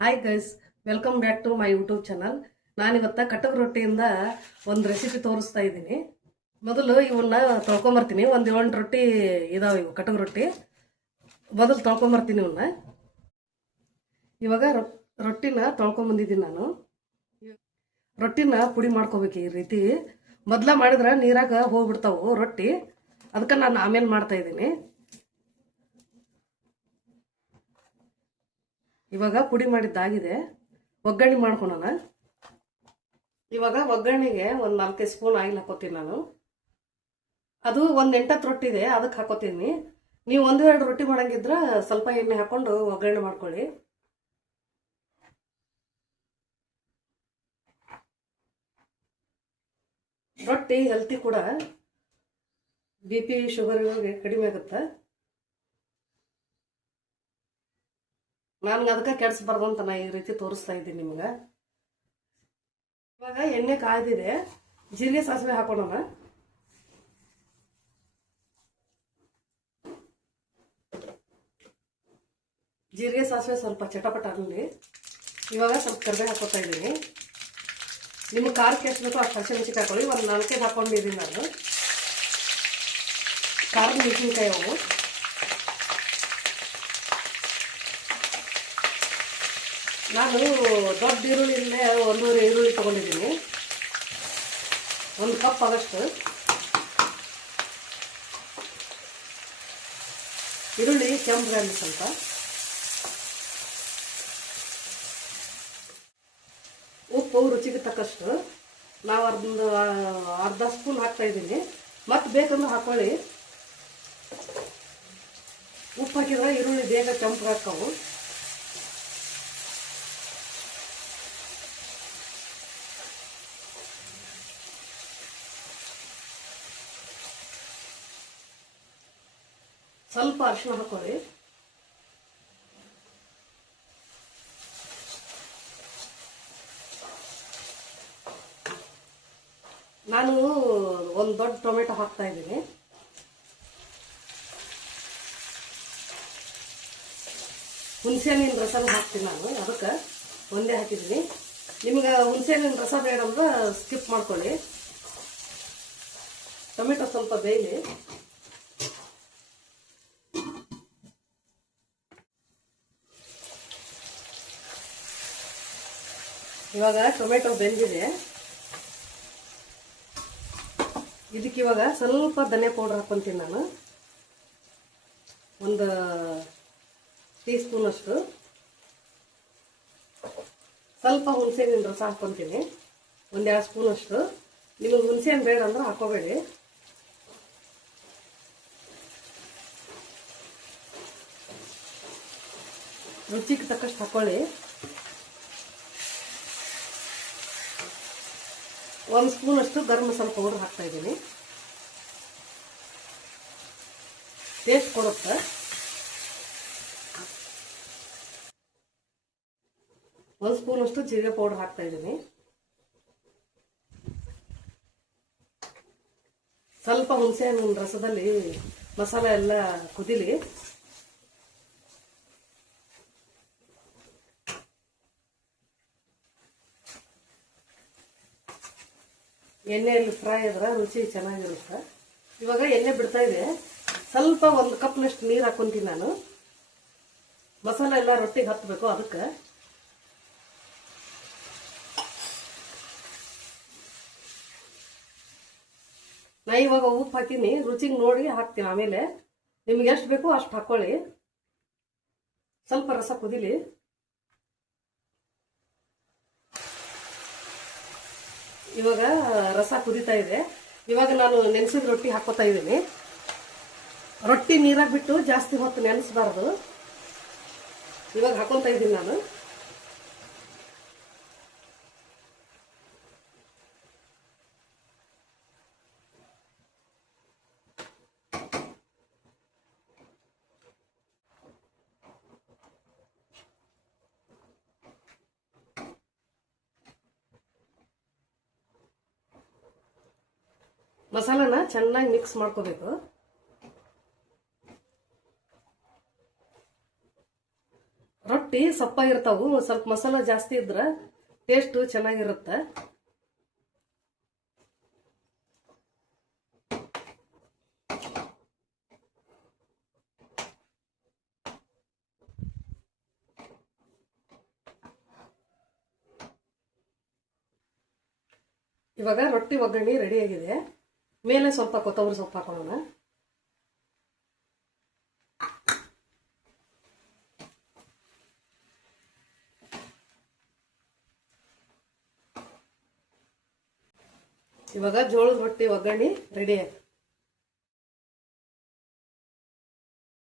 Hi guys, welcome back to my YouTube channel. ನಾನಿವತ್ತ ಕಟಕ್ ರೊಟ್ಟಿಯಿಂದ ಒಂದು ರೆಸಿಪಿ ತೋರಿಸ್ತಾ ಇದ್ದೀನಿ. ಮೊದಲು ಇವನ್ನ ತೊಳ್ಕೊಂಬರ್ತೀನಿ. ಒಂದು 7 ರೊಟ್ಟಿ ಇದಾವೆ ಇವು ಕಟಕ್ ರೊಟ್ಟಿ. ಮೊದಲು ತೊಳ್ಕೊಂಬರ್ತೀನಿ ಇವನ್ನ. ಇವಾಗ ರೊಟ್ಟಿನ ತೊಳ್ಕೊಂಬಂದಿದ್ದೀನಿ ನಾನು. ರೊಟ್ಟಿನ ಪುಡಿ ಮಾಡ್ಕೋಬೇಕು ಈ ರೀತಿ. ಮೊದಲ ಮಾಡಿದ್ರೆ ನೀರಾಗ ಹೋಗ್ಬಿಡ್ತಾವು ರೊಟ್ಟಿ, ಅದಕ್ಕೆ ನಾನು ಆಮೇಲೆ ಮಾಡ್ತಾ ಇದ್ದೀನಿ. ಇವಾಗ ಪುಡಿ ಮಾಡಿದ್ದಾಗಿದೆ. ಒಗ್ಗರಣೆ ಮಾಡ್ಕೊಳೋಣ. ಇವಾಗ ಒಗ್ಗರಣೆಗೆ ಒಂದು 4 ಸ್ಪೂನ್ ಆಯಿಲ್ ಹಾಕೋತೀನಿ ನಾನು. ಅದು ಒಂದು 8 ರೊಟ್ಟಿ ಇದೆ, ಅದಕ್ಕೆ ಹಾಕೋತೀನಿ. ನೀವು 1-2 ರೊಟ್ಟಿ ಮಾಡಂಗಿದ್ರ ಸ್ವಲ್ಪ ಎಣ್ಣೆ ಹಾಕೊಂಡು ಒಗ್ಗರಣೆ ಮಾಡ್ಕೊಳ್ಳಿ. ರೊಟ್ಟಿ ಹೆಲ್ತಿ ಕೂಡ, BP ಶುಗರ್ ಕಡಿಮೆ ಆಗುತ್ತೆ. ನನ್ಗೆ ಅದಕ್ಕೆ ಕೆಡಿಸ್ಬಾರ್ದಂತ ನಾ ಈ ರೀತಿ ತೋರಿಸ್ತಾ ಇದ್ದೀನಿ ನಿಮ್ಗೆ. ಇವಾಗ ಎಣ್ಣೆ ಕಾಯ್ದಿದೆ, ಜೀರಿಗೆ ಸಾಸಿವೆ ಹಾಕೋಣ. ಜೀರಿಗೆ ಸಾಸಿವೆ ಸ್ವಲ್ಪ ಚಟಪಟ ಆಗಲಿ. ಇವಾಗ ಸ್ವಲ್ಪ ಕರಿಬೇವು ಹಾಕೋತಾ ಇದ್ದೀನಿ. ನಿಮ್ಗೆ ಖಾರಕ್ಕೆ ಎಷ್ಟು ಬೇಕೋ ಅಷ್ಟು ಹಸಿಮೆಣಸಿನ್ಕಾಯಿ ಹಾಕೊಳ್ಳಿ. ಒಂದು 4 ಹಾಕೊಂಡಿದ್ದೀನಿ ನಾನು. ಖಾರದ ಮೆಣಸಿನ್ಕಾಯಿ ಅವು. ನಾನು ದೊಡ್ಡ ಈರುಳ್ಳಿಯಲ್ಲೇ 1.5 ಈರುಳ್ಳಿ ತೊಗೊಂಡಿದ್ದೀನಿ, 1 ಕಪ್ ಆಗಷ್ಟು. ಈರುಳ್ಳಿ ಕೆಂಪಗಾಗಲಿ ಸ್ವಲ್ಪ. ಉಪ್ಪು ರುಚಿಗೆ ತಕ್ಕಷ್ಟು. ನಾವು ಅರ್ಧ ಸ್ಪೂನ್ ಹಾಕ್ತಾ ಇದ್ದೀನಿ. ಮತ್ತೆ ಬೇಕಂದ್ರೆ ಹಾಕೊಳ್ಳಿ. ಉಪ್ಪು ಹಾಕಿದ್ರೆ ಈರುಳ್ಳಿ ಬೇಗ ಕೆಂಪಗಾಗ್ತಾವು. ಸ್ವಲ್ಪ ಅರಿಶಿನ ಹಾಕೊಳ್ಳಿ. ನಾನು ಒಂದು ದೊಡ್ಡ ಟೊಮೆಟೊ ಹಾಕ್ತಾ ಇದ್ದೀನಿ. ಹುಣಸೆಹಣ್ಣಿನ ರಸನ ಹಾಕ್ತೀನಿ ನಾನು, ಅದಕ್ಕೆ ಒಂದೇ ಹಾಕಿದ್ದೀನಿ. ನಿಮ್ಗೆ ಹುಣಸೆಹಣ್ಣಿನ ರಸ ಬೇಡ ಅಂದ್ರೆ ಸ್ಕಿಪ್ ಮಾಡ್ಕೊಳ್ಳಿ. ಟೊಮೆಟೊ ಸ್ವಲ್ಪ ಬೇಯಲಿ. ಇವಾಗ ಟೊಮೆಟೊ ಬೆಂದಿದೆ. ಇದಕ್ಕೆ ಇವಾಗ ಸ್ವಲ್ಪ ಧನಿಯಾ ಪೌಡರ್ ಹಾಕ್ಕೊಂತೀನಿ ನಾನು, 1 ಟೀ ಸ್ಪೂನ್ ಅಷ್ಟು. ಸ್ವಲ್ಪ ಹುಣಸೆಹಣ್ಣಿನ ರಸ ಹಾಕ್ಕೊಂತೀನಿ, 1-2 ಸ್ಪೂನ್ ಅಷ್ಟು. ನಿಮಗೆ ಹುಣಸೆಹಣ್ಣು ಬೇಡ ಅಂದ್ರೆ ಹಾಕೋಬೇಡಿ. ರುಚಿಗೆ ತಕ್ಕಷ್ಟು ಹಾಕೊಳ್ಳಿ. 1 ಸ್ಪೂನ್ ಅಷ್ಟು ಗರಂ ಮಸಾಲ ಪೌಡರ್ ಹಾಕ್ತಾ ಇದ್ದೀನಿ, ಟೇಸ್ಟ್ ಕೊಡುತ್ತೆ. ಒಂದು ಸ್ಪೂನ್ ಅಷ್ಟು ಜೀರಿಗೆ ಪೌಡರ್ ಹಾಕ್ತಾ ಇದ್ದೀನಿ. ಸ್ವಲ್ಪ ಹುಣಸೆ ಹಣ್ಣಿನ ರಸದಲ್ಲಿ ಮಸಾಲೆ ಎಲ್ಲ ಕುದಿಲಿ. ಎಣ್ಣೆಯಲ್ಲಿ ಫ್ರೈ ಆದ್ರೆ ರುಚಿ ಚೆನ್ನಾಗಿರುತ್ತೆ. ಇವಾಗ ಎಣ್ಣೆ ಬಿಡ್ತಾ ಇದೆ. ಸ್ವಲ್ಪ 1 ಕಪ್ನಷ್ಟು ನೀರು ಹಾಕೊಂತೀನಿ ನಾನು. ಮಸಾಲೆ ಎಲ್ಲ ರೊಟ್ಟಿಗೆ ಹತ್ತಬೇಕು, ಅದಕ್ಕೆ. ನಾ ಇವಾಗ ಉಪ್ಪು ಹಾಕಿನಿ, ರುಚಿಗೆ ನೋಡಿ ಹಾಕ್ತೀನಿ. ಆಮೇಲೆ ನಿಮ್ಗೆ ಎಷ್ಟು ಬೇಕೋ ಅಷ್ಟು ಹಾಕೊಳ್ಳಿ. ಸ್ವಲ್ಪ ರಸ ಕುದಿಲಿ. ಇವಾಗ ರಸ ಕುದಿತಾ ಇದೆ. ಇವಾಗ ನಾನು ನೆನೆಸಿದ ರೊಟ್ಟಿ ಹಾಕೋತಾ ಇದ್ದೀನಿ. ರೊಟ್ಟಿ ನೀರಾಗಿ ಬಿಟ್ಟು ಜಾಸ್ತಿ ಹೊತ್ತು ನೆನೆಸಬಾರ್ದು. ಇವಾಗ ಹಾಕೊತಾ ಇದ್ದೀನಿ ನಾನು. ಮಸಾಲೆನ ಚೆನ್ನಾಗಿ ಮಿಕ್ಸ್ ಮಾಡ್ಕೋಬೇಕು. ರೊಟ್ಟಿ ರೊಟ್ಟಿ ಸಪ್ಪಾಗಿರ್ತಾವು, ಸ್ವಲ್ಪ ಮಸಾಲ ಜಾಸ್ತಿ ಇದ್ರೆ ಟೇಸ್ಟ್ ಚೆನ್ನಾಗಿರುತ್ತೆ. ಇವಾಗ ರೊಟ್ಟಿ ಒಗ್ಗರಣೆ ರೆಡಿ ಆಗಿದೆ. ಮೇಲೆ ಸ್ವಲ್ಪ ಕೊತ್ತಂಬರಿ ಸೊಪ್ಪು ಹಾಕೋಣ. ಇವಾಗ ಜೋಳದ ರೊಟ್ಟಿ ಒಗ್ಗರಣೆ ರೆಡಿ ಆಯ್ತು.